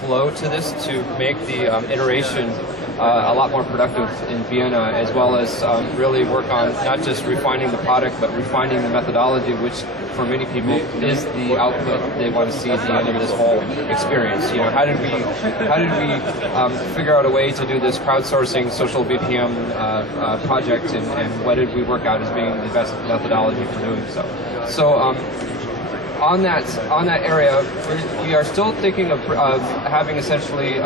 flow to this to make the iteration a lot more productive in Vienna, as well as really work on not just refining the product, but refining the methodology, which for many people is the output they want to see at the end of this whole experience. You know, how did we figure out a way to do this crowdsourcing social BPM project, and what did we work out as being the best methodology for doing so? So on that area, we are still thinking of having essentially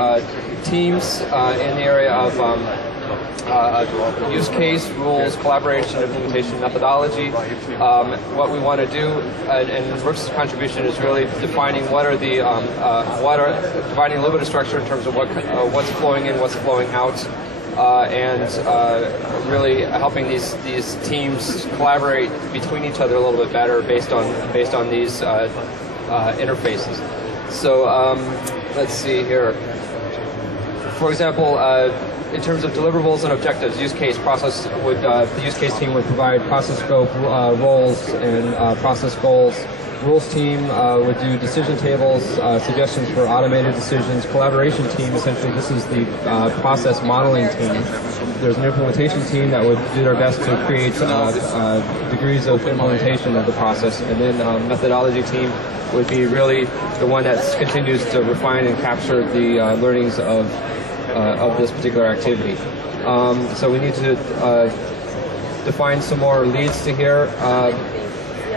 teams in the area of use case, rules, collaboration, implementation, methodology. What we want to do, and Brooks' contribution is really defining defining a little bit of structure in terms of what's flowing in, what's flowing out, and really helping these teams collaborate between each other a little bit better based on these interfaces. So let's see here. For example, in terms of deliverables and objectives, use case process the use case team would provide process scope, roles, and process goals. Rules team would do decision tables, suggestions for automated decisions. Collaboration team, essentially, this is the process modeling team. There's an implementation team that would do their best to create degrees of implementation of the process, and then methodology team would be really the one that continues to refine and capture the learnings of this particular activity. So we need to define some more leads to here.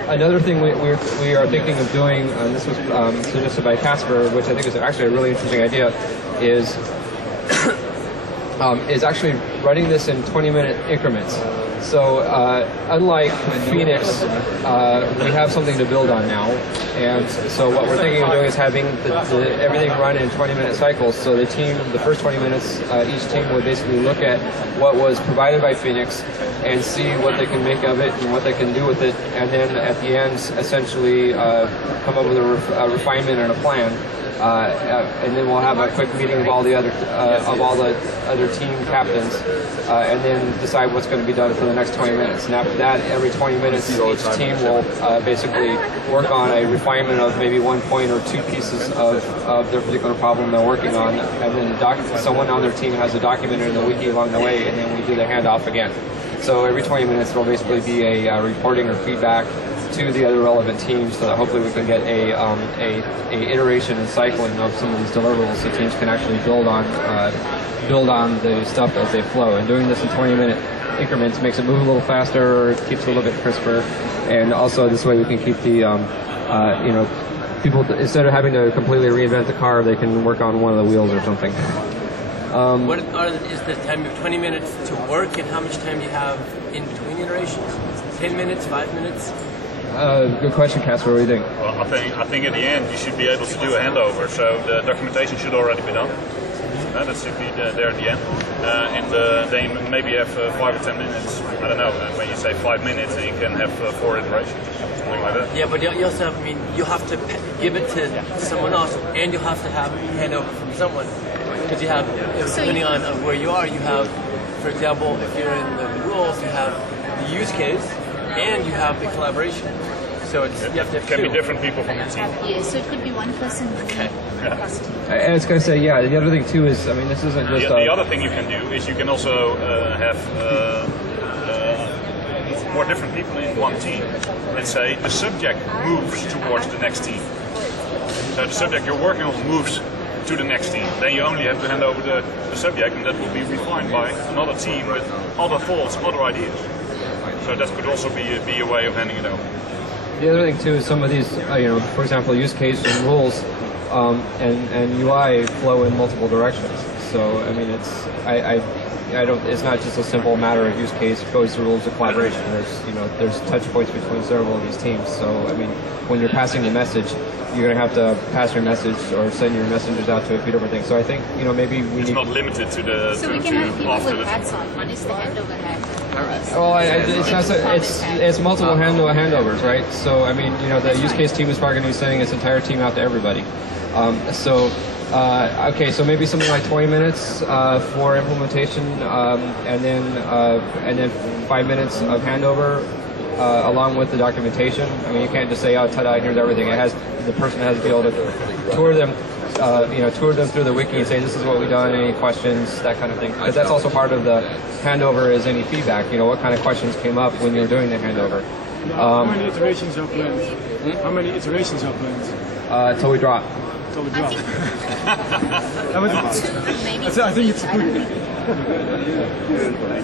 Another thing we are thinking of doing, and this was suggested by Casper, which I think is actually a really interesting idea, is actually running this in 20-minute increments. So unlike Phoenix, we have something to build on now, and so what we're thinking of doing is having everything run in 20-minute cycles. So the first 20 minutes, each team would basically look at what was provided by Phoenix and see what they can make of it and what they can do with it, and then at the end, essentially come up with a refinement and a plan. And then we'll have a quick meeting of all the other team captains, and then decide what's going to be done for the next 20 minutes. And after that, every 20 minutes, each team will basically work on a refinement of maybe 1 point or 2 pieces of their particular problem they're working on, and then someone on their team has it documented in the wiki along the way, and then we do the handoff again. So every 20 minutes, there will basically be a reporting or feedback to the other relevant teams, so that hopefully we can get a iteration and cycling of some of these deliverables, so teams can actually build on the stuff as they flow. And doing this in 20-minute increments makes it move a little faster, keeps it a little bit crisper, and also this way we can keep the people, instead of having to completely reinvent the car, they can work on one of the wheels or something. What is the time of 20 minutes to work, and how much time do you have in between iterations? 10 minutes, 5 minutes? Good question, Casper. What do you think? Well, I think at the end you should be able to do a handover, so the documentation should already be done. That should be there at the end. And then maybe have 5 or 10 minutes. I don't know. When you say 5 minutes, then you can have 4 iterations, something like that. Yeah, but you also have, you have to give it to someone else, and you have to have handover from someone. Because you have, depending on where you are, you have, for example, if you're in the rules, you have the use case, and you have the collaboration. So it's, you have to have can two. be different people from the team. Yeah, so it could be one person. Okay. I was going to say, yeah, the other thing too is, I mean, this isn't just... The other thing you can do is you can also have more different people in one team. And say the subject moves towards the next team. So the subject you're working on moves to the next team. Then you only have to hand over the subject, and that will be refined by another team with other thoughts, other ideas. So that could also be a way of handing it over. The other thing too is some of these, for example, use case and rules and UI flow in multiple directions. So I mean, it's not just a simple matter of use case goes to rules of collaboration. There's touch points between several of these teams. So I mean, when you're passing the message, you're going to have to pass your message or send your messengers out to a few different things. So I think maybe we it's need... not limited to the. So we can have people with hats on. One is the handover hat. Well, it's multiple handovers, right? So I mean, the use case team is probably going to be sending its entire team out to everybody. Okay, so maybe something like 20 minutes for implementation, and then 5 minutes of handover along with the documentation. I mean, you can't just say, "Oh, ta-da, here's everything." The person has to be able to tour them tour them through the wiki and say, this is what we've done, any questions, that kind of thing. Because that's also part of the handover is any feedback. What kind of questions came up when you were doing the handover. How many iterations are planned? How many iterations are planned? Till we drop. Till we drop. I think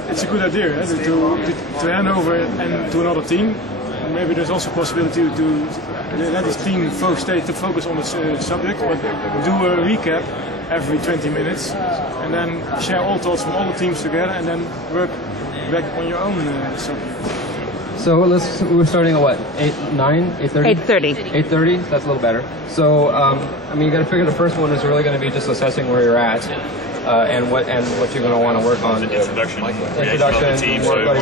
it's a good idea to hand over and to another team. And maybe there's also a possibility to let this team focus on the subject, but do a recap every 20 minutes, and then share all thoughts from all the teams together, and then work back on your own subject. So we're starting at what, 8:30? 8:30, that's a little better. So, you got to figure the first one is really going to be just assessing where you're at. And what you're going to want to work on. Introduction.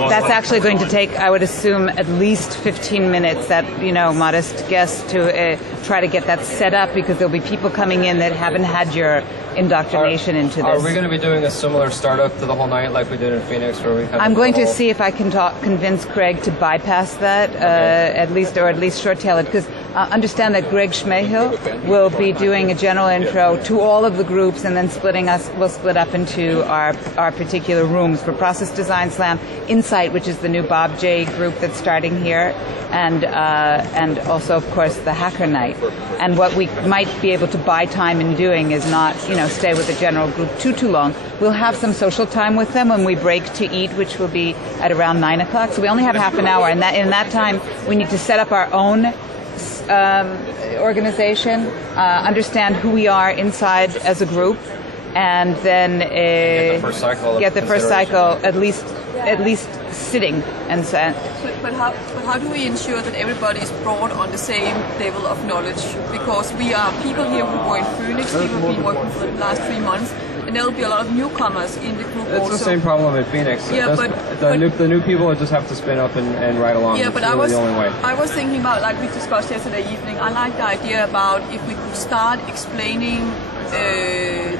That's actually going to take, I would assume, at least 15 minutes. That modest guess to try to get that set up, because there'll be people coming in that haven't had your indoctrination into this. Are we going to be doing a similar startup to the whole night like we did in Phoenix, where we? I'm going to see if I can convince Greg to bypass that, at least short-tail it, because understand that Greg Schmehill will be doing a general intro to all of the groups, and then we'll split up into our particular rooms for Process Design Slam, Insight, which is the new Bob J group that's starting here, and also, of course, the Hacker Night. And what we might be able to buy time in doing is not, stay with the general group too long. We'll have some social time with them when we break to eat, which will be at around 9 o'clock. So we only have half an hour, and in that time, we need to set up our own organization, understand who we are inside as a group, and then get the first cycle at least sitting and so. But how do we ensure that everybody is brought on the same level of knowledge? Because we are people here who were in Phoenix, people who have been working for the last 3 months, and there will be a lot of newcomers in the group also. It's the same problem in Phoenix. Yeah, the new people just have to spin up and ride along. Yeah, it's but really the only way. I was thinking about, like we discussed yesterday evening, I like the idea about if we could start explaining the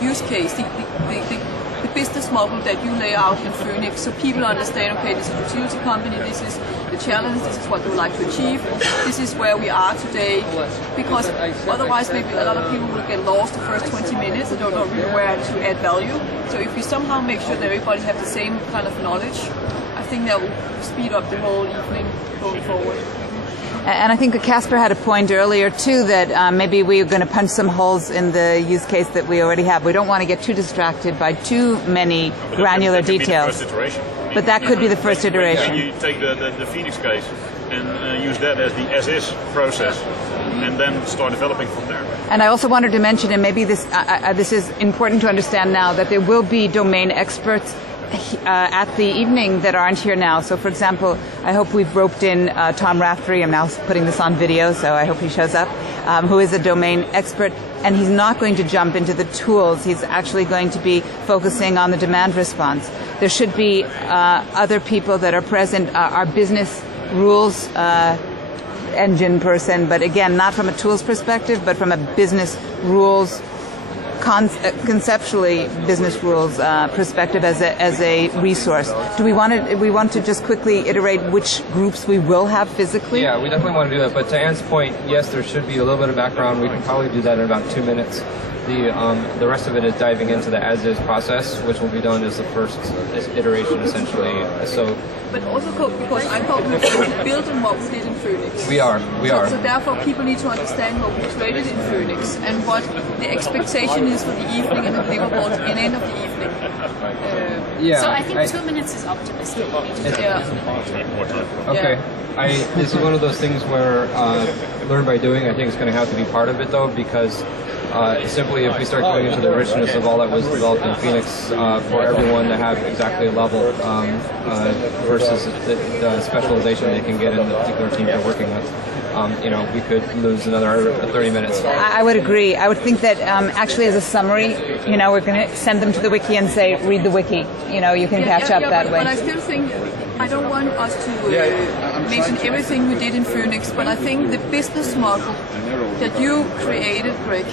use case, the business model that you lay out in Phoenix, so people understand, okay, this is a utility company, this is the challenge, this is what we would like to achieve, this is where we are today, because otherwise maybe a lot of people will get lost the first 20 minutes and don't know really where to add value. So if we somehow make sure that everybody has the same kind of knowledge, I think that will speed up the whole evening going forward. And I think Casper had a point earlier, too, that maybe we're going to punch some holes in the use case that we already have. We don't want to get too distracted by too many granular details. But that could be the first iteration. You take the Phoenix case and use that as the as-is process, and then start developing from there. And I also wanted to mention, and maybe this is important to understand now, that there will be domain experts at the evening that aren't here now. So, for example, I hope we've roped in Tom Raftery. I'm now putting this on video, so I hope he shows up, who is a domain expert. And he's not going to jump into the tools. He's actually going to be focusing on the demand response. There should be other people that are present, our business rules engine person, but again, not from a tools perspective, but from a business rules conceptually business rules perspective as a resource. Do we want to just quickly iterate which groups we will have physically? Yeah, we definitely want to do that. But to Anne's point, yes, there should be a little bit of background. We can probably do that in about 2 minutes. The rest of it is diving into the as-is process, which will be done as the first iteration, essentially. But also because I thought we were built on what we did in Phoenix. We are. So therefore, people need to understand what we created in Phoenix and what the expectation is for the evening and the deliverables at the end of the evening. So I think 2 minutes is optimistic. Okay. This is one of those things where learn by doing. I think it's going to have to be part of it, though, because simply if we start going into the richness of all that was developed in Phoenix for everyone to have exactly a level versus the specialization they can get in the particular team they're working with, we could lose another 30 minutes. I would agree. I would think that actually as a summary, we're going to send them to the wiki and say, read the wiki. You can catch up that way. But I still think I don't want us to mention everything we did in Phoenix, but I think the business model that you created, Greg,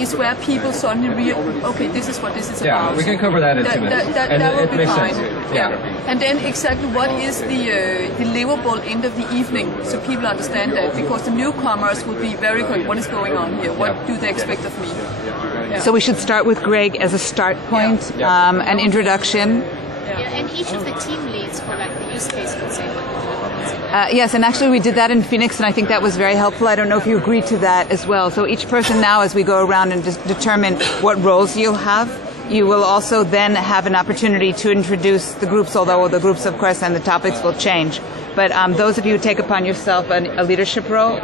is where people suddenly realize, okay, this is what this is about. Yeah, we can cover that in 2 minutes. That will be fine. Sense. Yeah. And then exactly what is the deliverable end of the evening, so people understand that, because the newcomers will be very quick. What is going on here? What do they expect of me? Yeah. So we should start with Greg as a start point, an introduction. Yeah, and each of the team leads for like the use case could say what. Yes, and actually we did that in Phoenix, and I think that was very helpful. I don't know if you agreed to that as well. So each person now, as we go around and determine what roles you'll have, you will also then have an opportunity to introduce the groups, although the groups, of course, and the topics will change. But those of you who take upon yourself a leadership role,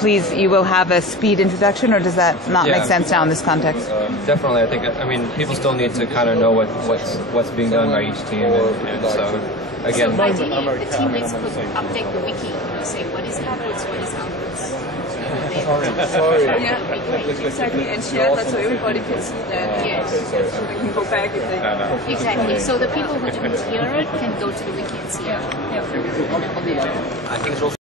please, you will have a speed introduction, or does that not make sense now in this context? Definitely. I mean, people still need to kind of know what's being done by each team, and so, again... So ideally, the team leads could update the wiki, say what is inputs, what is outputs. Yeah, exactly, and share that so everybody can see that. Yes. So we can go back if they... Exactly, so the people who didn't hear it can go to the wiki and see it. Yeah. I think it's also